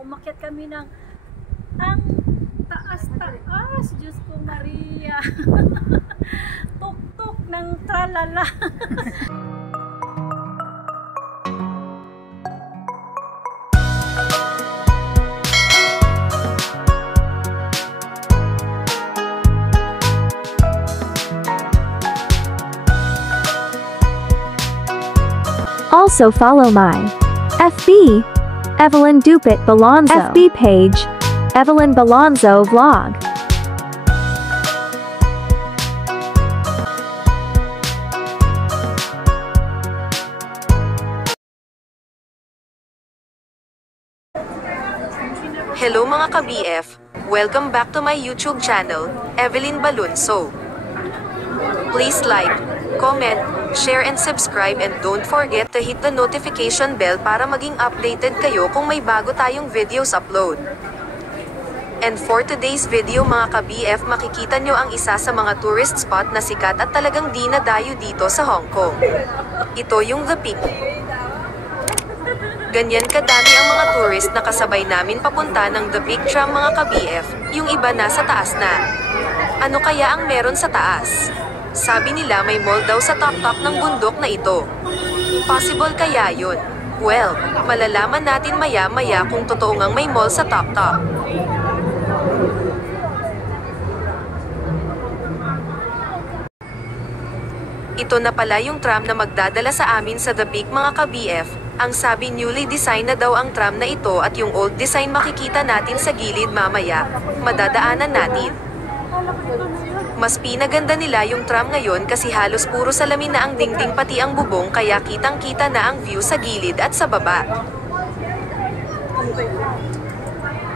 umakyat kami ng ang taas-taas. Diyos ko Maria. Tuk-tuk ng tralala. Also follow my FB, Evelyn Dupit Balonzo, FB page, Evelyn Balonzo Vlog. Hello mga ka-BF, welcome back to my YouTube channel, Evelyn Balonzo. Please like, comment, share and subscribe and don't forget to hit the notification bell para maging updated kayo kung may bago tayong videos upload. And for today's video mga ka-BF, makikita nyo ang isa sa mga tourist spot na sikat at talagang di nadayo dito sa Hong Kong. Ito yung The Peak. Ganyan kadami ang mga tourist na kasabay namin papunta ng The Peak Tram mga ka-BF, yung iba nasa taas na. Ano kaya ang meron sa taas? Sabi nila may mall daw sa top-top ng bundok na ito. Possible kaya yun? Well, malalaman natin maya-maya kung totoo ngang may mall sa top-top. Ito na pala yung tram na magdadala sa amin sa The Peak mga ka-BF. Ang sabi newly design na daw ang tram na ito at yung old design makikita natin sa gilid mamaya. Madadaanan natin. Mas pinaganda nila yung tram ngayon kasi halos puro salamin na ang dingding pati ang bubong kaya kitang-kita na ang view sa gilid at sa baba.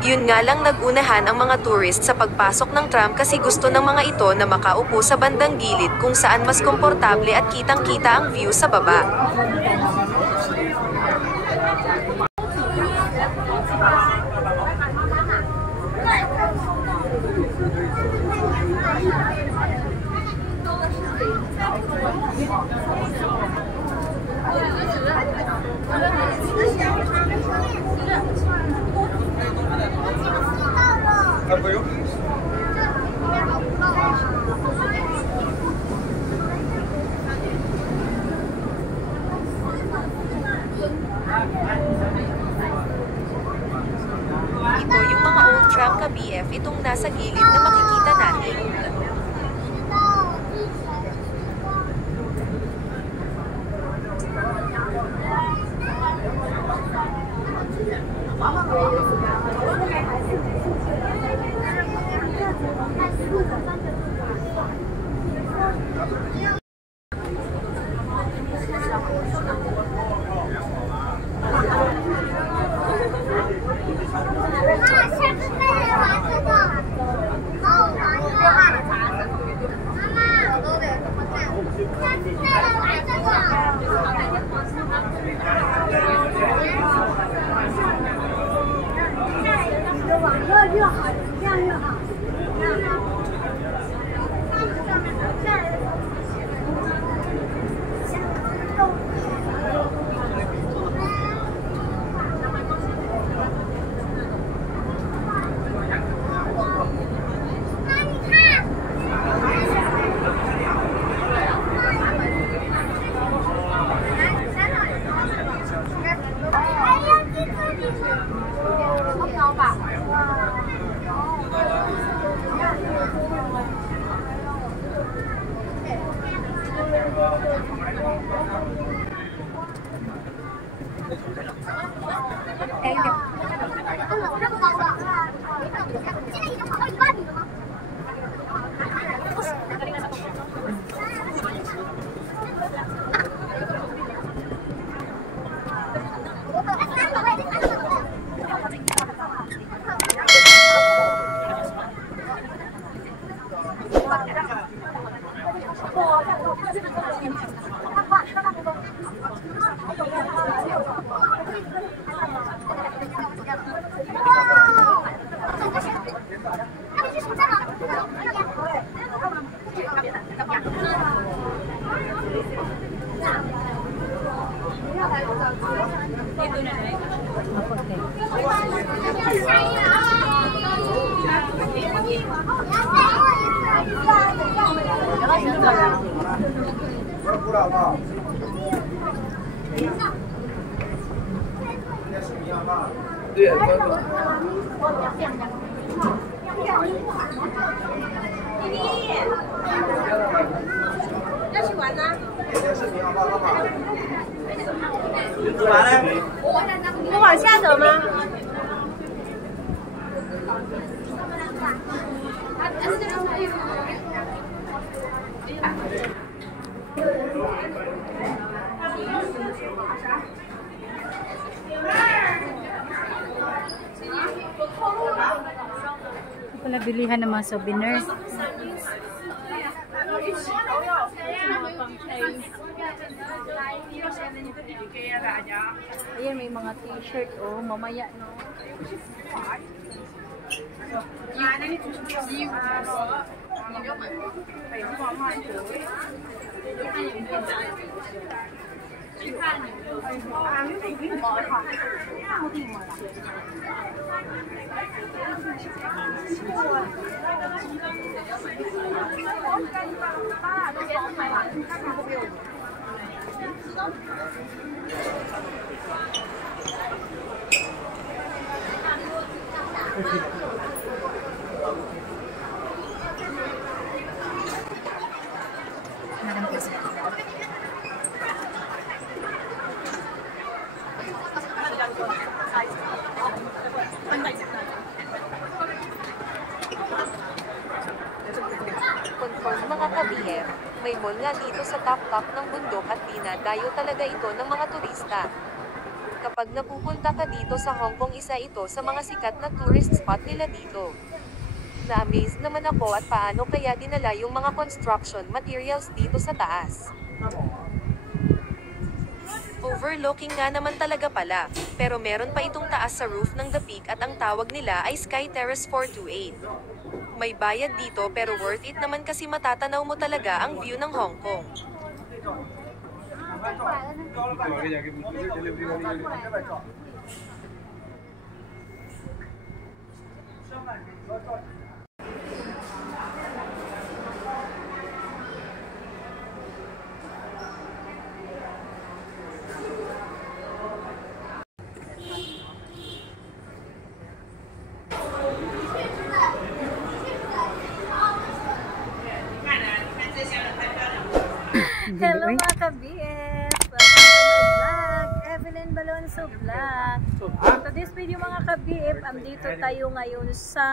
Yun nga lang nagunahan ang mga tourist sa pagpasok ng tram kasi gusto ng mga ito na makaupo sa bandang gilid kung saan mas komportable at kitang-kita ang view sa baba. Ito yung mga old tram ka-BF, itong nasa gilid na makikita natin. Ito na. 不往下走吗？ Pala bilihan ng mga souvenirs. Ayan, may mga t-shirt, oh, mamaya, no? Confirm mga ka-BF, may mall nga dito sa top-top ng bundok at dinadayo talaga ito ng mga turista. Kapag napupunta ka dito sa Hong Kong, isa ito sa mga sikat na tourist spot nila dito. Na-amaze naman ako at paano kaya dinala yung mga construction materials dito sa taas. Overlooking nga naman talaga pala, pero meron pa itong taas sa roof ng The Peak at ang tawag nila ay Sky Terrace 428. May bayad dito pero worth it naman kasi matatanaw mo talaga ang view ng Hong Kong. Hello mga ka-BF! Welcome to my vlog, Evelyn Balonzo Vlog. So this video mga ka-BF, andito tayo ngayon sa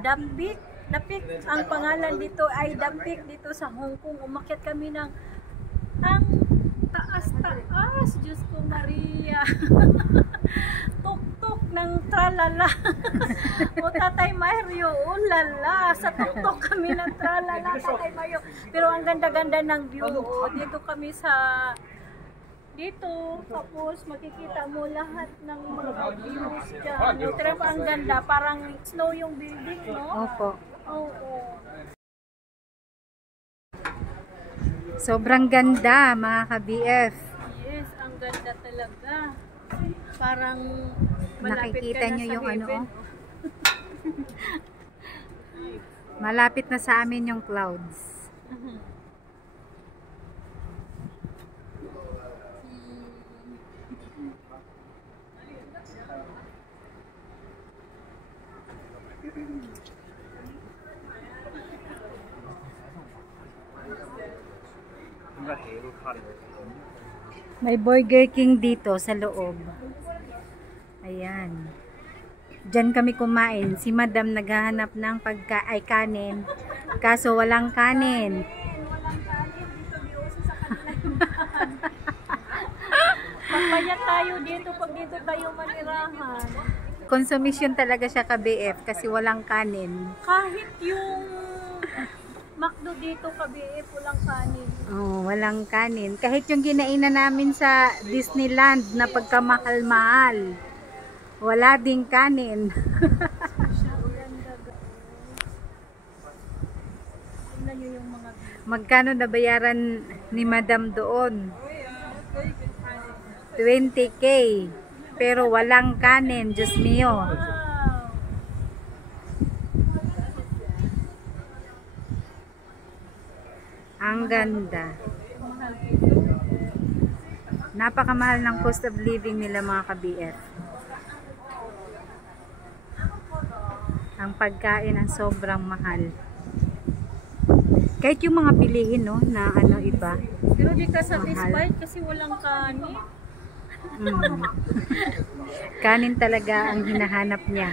Dampik. Dampik, ang pangalan dito ay Dampik dito sa Hong Kong. Umakyat kami ng ang taas-taas, Diyos ko Maria. Tuk-tuk ng tralala. O Tatay Mario, ulala. Sa tuk-tuk kami ng tralala, Tatay Mario. Pero ang ganda-ganda ng view. O, dito kami sa dito. Tapos makikita mo lahat ng mga views dyan. Pero ang ganda. Parang snow yung building, no? Opo. Oo. Sobrang ganda mga ka-BF. Yes, ang ganda talaga. Parang malapit Nakikita ka na nyo sa yung ano, heaven. malapit na sa amin yung clouds. May Burger King dito sa loob. Ayan. Diyan kami kumain. Si Madam naghahanap ng kanin. Kaso walang kanin. Magbayad tayo dito pag dito tayo manirahan. Konsumisyon talaga siya ka-BF kasi walang kanin. Kahit yung McDo dito ka-BF, walang kanin. Oh, walang kanin. Kahit yung kinainan namin sa Disneyland na pagkamahal-mahal, wala ding kanin. Tingnan nyo yung mga Magkano nabayaran ni Madam doon? 20K. Pero walang kanin, Diyos mio. wow. Ang ganda. Mahal Napakamahal ng cost of living nila mga ka-BF. Ang pagkain ang sobrang mahal. Kahit yung mga bilihin, no, na ano iba. Pero di ka satisfied kasi walang kanin. Kanin talaga ang hinahanap niya.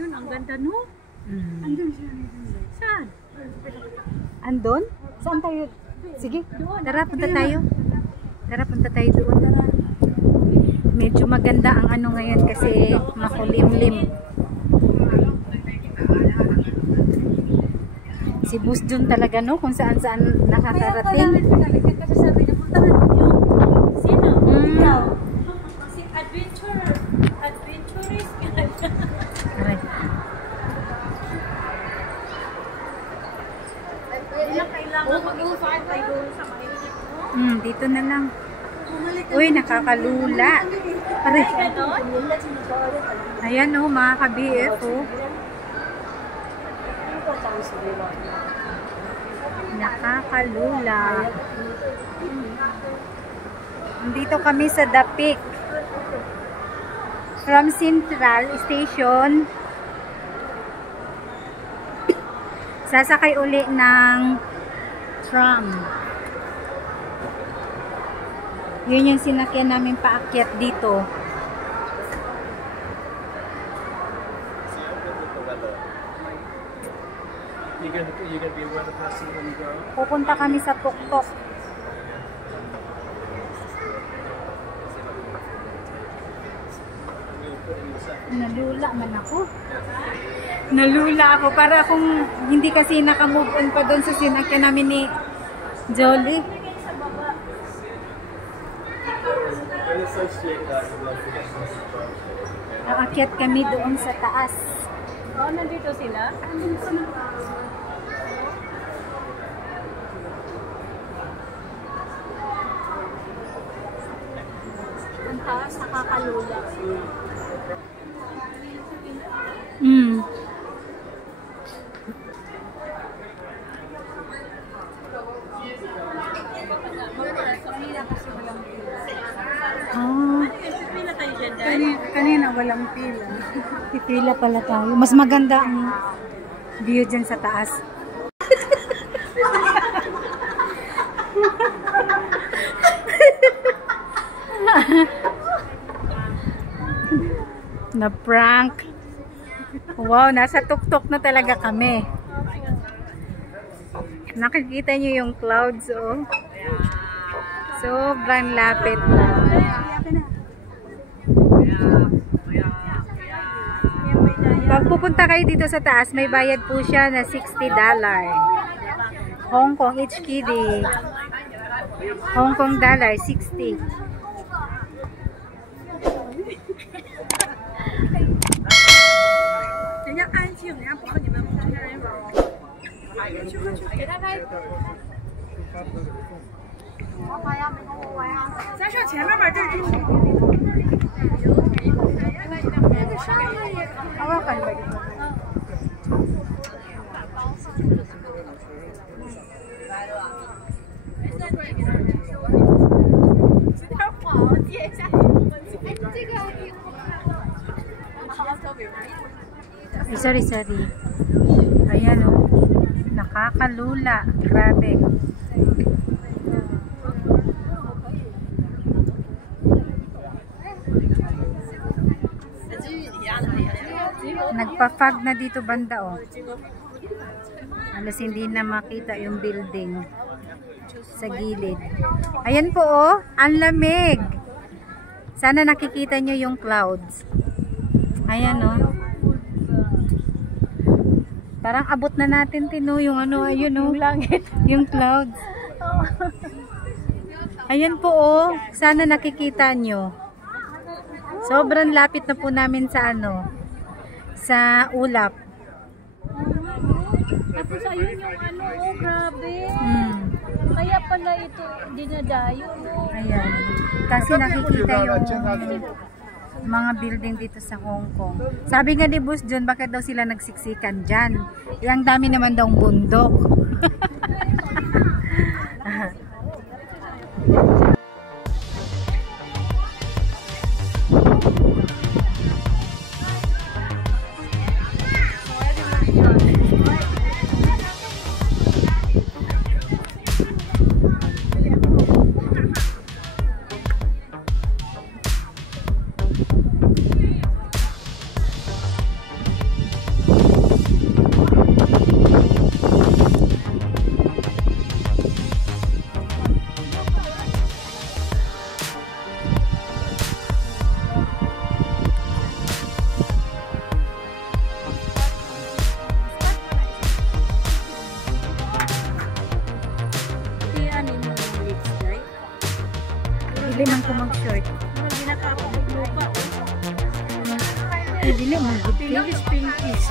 Yun, ang ganda, no? Andun siya. Saan? Andun? Saan tayo? Sige, tara, punta tayo. Tara, punta tayo doon. Tara. Medyo maganda ang ano ngayon kasi makulimlim. Si Bus Jun talaga, no? Kung saan-saan nakakarating. Kasi sabi na punta na yun. Sino? Ikaw. Si adventurist. Aray. Hindi lang kailangan mag-usap tayo doon sa mainit, no? Dito na lang. Uy, nakakalula. Aray. Ayan, oh, mga ka-BF, oh. Nakakalula. Nandito kami sa Dapik. From Central Station, sasakay uli ng tram. Yun yung sinakyan namin paakyat dito. Pupunta kami sa Tuktok. Nalula man ako. Nalula ako. Para akong hindi kasi nakamove on pa doon sa sinakyan namin ni Jolie. Aakyat kami doon sa taas. Oh, nandito sila? Ang taas, nakakalula. Kanina walang pila. Pipila pala tayo. Mas maganda ang view dyan sa taas. Na prank. Wow, nasa tuktok na talaga kami. Nakikita nyo yung clouds, oh. Sobrang lapit na. Pag pupunta kayo dito sa taas, may bayad po siya na $60. Hong Kong, each kiddie. Hong Kong dollar, 60. Hawakan ba dito? Sorry. Ayan, oh. Nakakalula. Grabe. Nagpa-fog na dito banda, oh. Halos hindi na makita yung building sa gilid. Ayan po, oh. Ang lamig. Sana nakikita nyo yung clouds. Ayan, oh. Parang abot na natin, Tino, yung ano, ayun, oh. Yung langit. Yung clouds. Ayan po, oh. Sana nakikita nyo. Sobrang lapit na po namin sa ano, sa ulap. Tapos ayun yung ano, oh, grabe. Kaya pala ito dinadayo, no? Ayan. Kasi nakikita yung mga building dito sa Hong Kong. Sabi nga ni Bus Jun, bakit daw sila nagsiksikan dyan? Ang dami naman daw bundok. dili mo pinkish pinkish.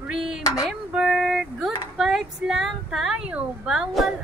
Remember, good vibes lang tayo. Bawal